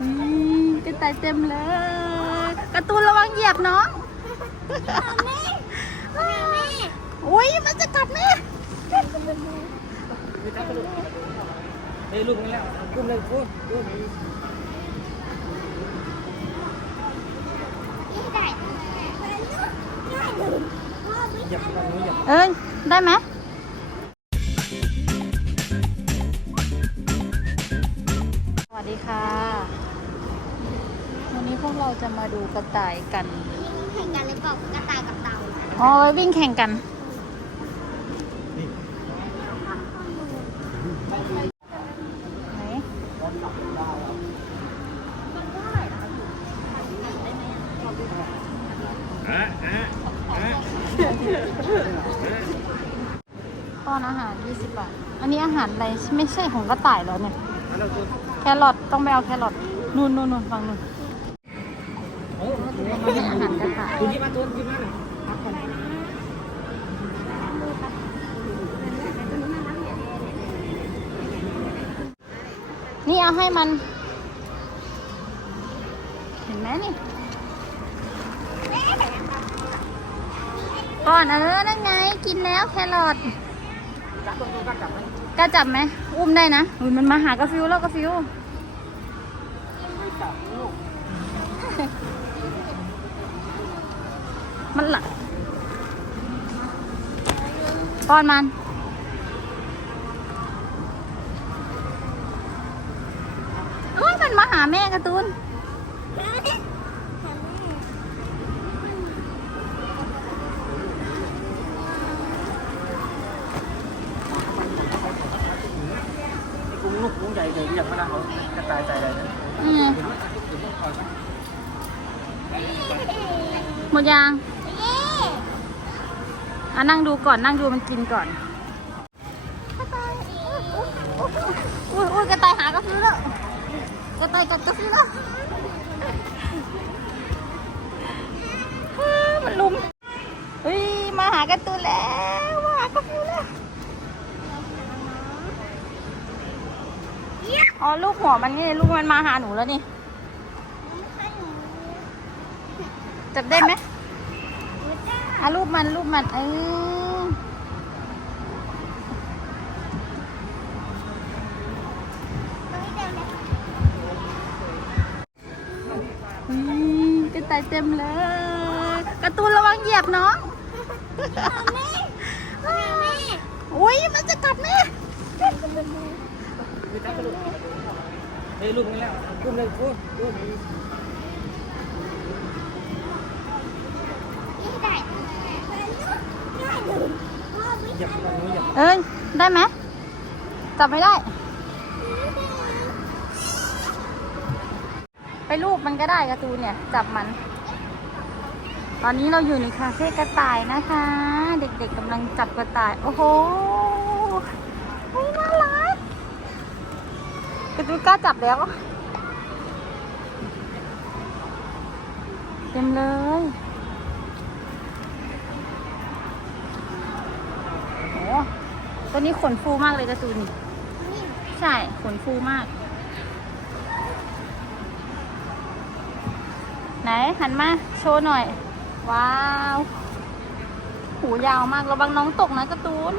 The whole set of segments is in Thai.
อืมกระต่ายเต็มเลยการ์ตูนระวังเหยียบน้องอุ้ยมันจะกัดแม่เฮ้ยลูกนี่แล้วกุ้มเลยกุ้มกุ้มเอ้ยได้ไหม นนี้พวกเราจะมาดูกระต่ายกัน แข่งกันเลยบอกกระต่ายกับเต่าอ๋อไว้วิ่งแข่งกัน ไหนอะอะอะป้อนอาหาร 20 บาท อันนี้อาหารอะไรไม่ใช่ของกระต่ายแล้วเนี่ยมาแล้วตัวแครอทต้องไปเอาแครอทนู่นนู่นนู่นฟังนู่น โอ้นี่อาหารกระต่ายตัวนี้มาตัวนี้มาเลยนี่เอาให้มัน เห็นไหมนี่ก่อนเออนั่นไง กินแล้วแครอทกล้าจับไหม อุ้มได้นะมันมาหากาฟิวแล้วกาฟิว ไม่จับลูก มันหลับป้อนมันเฮ้ยมันมาหาแม่การ์ตูน กุ้งลูกกุ้งใหญ่เลยอยากมานั่งเขากระต่ายใจเลยนะอืมหมดยัง อะนั่งดูก่อนนั่งดูมันกินก่อนอุ้ยอุ้ยกระต่ายหากระฟิวแล้วกระต่ายกัดกระฟิวแล้วเฮ้ยมันลุมเฮ้ยมาหากระตูนแล้วมาหากระฟิวแล้วอ๋อลูกหัวมันนี่ลูกมันมาหาหนูแล้วนี่จับได้ไหม อะรูปมันรูปมันเออกระต่ายเต็มเลยกร์ตูนระวังเหยียบน้องอุ้ยมันจะกัดแม่ไม่จับลูกเฮ้ยลูกนี่แล้วกุ้มเลยกุ้มกุ้ม หยับไปนู้นหยับ เอ้ย ได้ไหมจับไม่ได้ ไปรูปมันก็ได้กร์ตูนเนี่ย จับมัน ตอนนี้เราอยู่ในคาเฟ่กระต่ายนะคะ เด็กๆกำลังจับกระต่าย โอ้โหเฮ้ยน่ารักกร์ตูนกล้าจับแล้ว เต็มเลย โอ้ ตัวนี้ขนฟูมากเลยการ์ตูนนี่ใช่ขนฟูมาก ไหนหันมาโชว์หน่อย ว้าว หูยาวมากระวังน้องตกนะการ์ตูน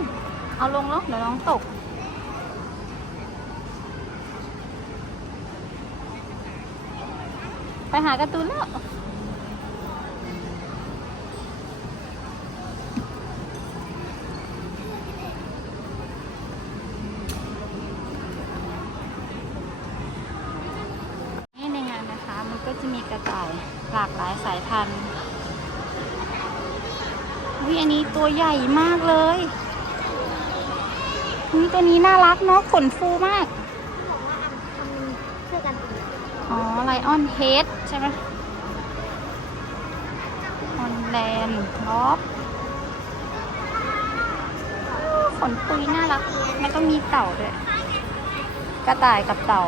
เอาลงแล้วเดี๋ยวน้องตก ไปหาการ์ตูนแล้ว นี่ในงานนะคะ มันก็จะมีกระต่ายหลากหลายสายพันธุ์ วิอันนี้ตัวใหญ่มากเลยนี่ตัวนี้น่ารักเนาะขนฟูมาก อ๋อไลออนเฮดใช่ไหมฮอนแลนด์ล็อบขนปุยน่ารักแล้วก็มีเต่าด้วย กระต่ายกับเต่า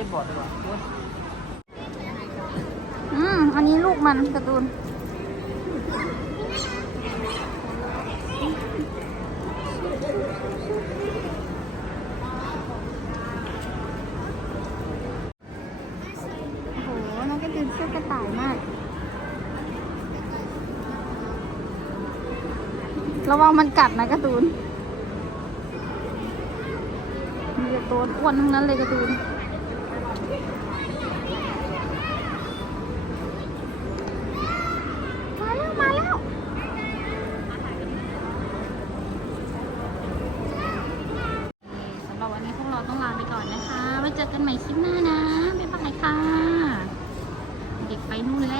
ก็ตบอร์ดดีกว่าอืม อันนี้ลูกมันการ์ตูนโหน้องกร์ตูนเชื่อกระต่ายมาก ระวังมันกัดนะกระตูนมีกระตูนอ้วนทั้งนั้นเลยกระตูนันใหม่คลิปหน้านะ บ๊ายบายค่ะ เด็กไปนู่นแล้ว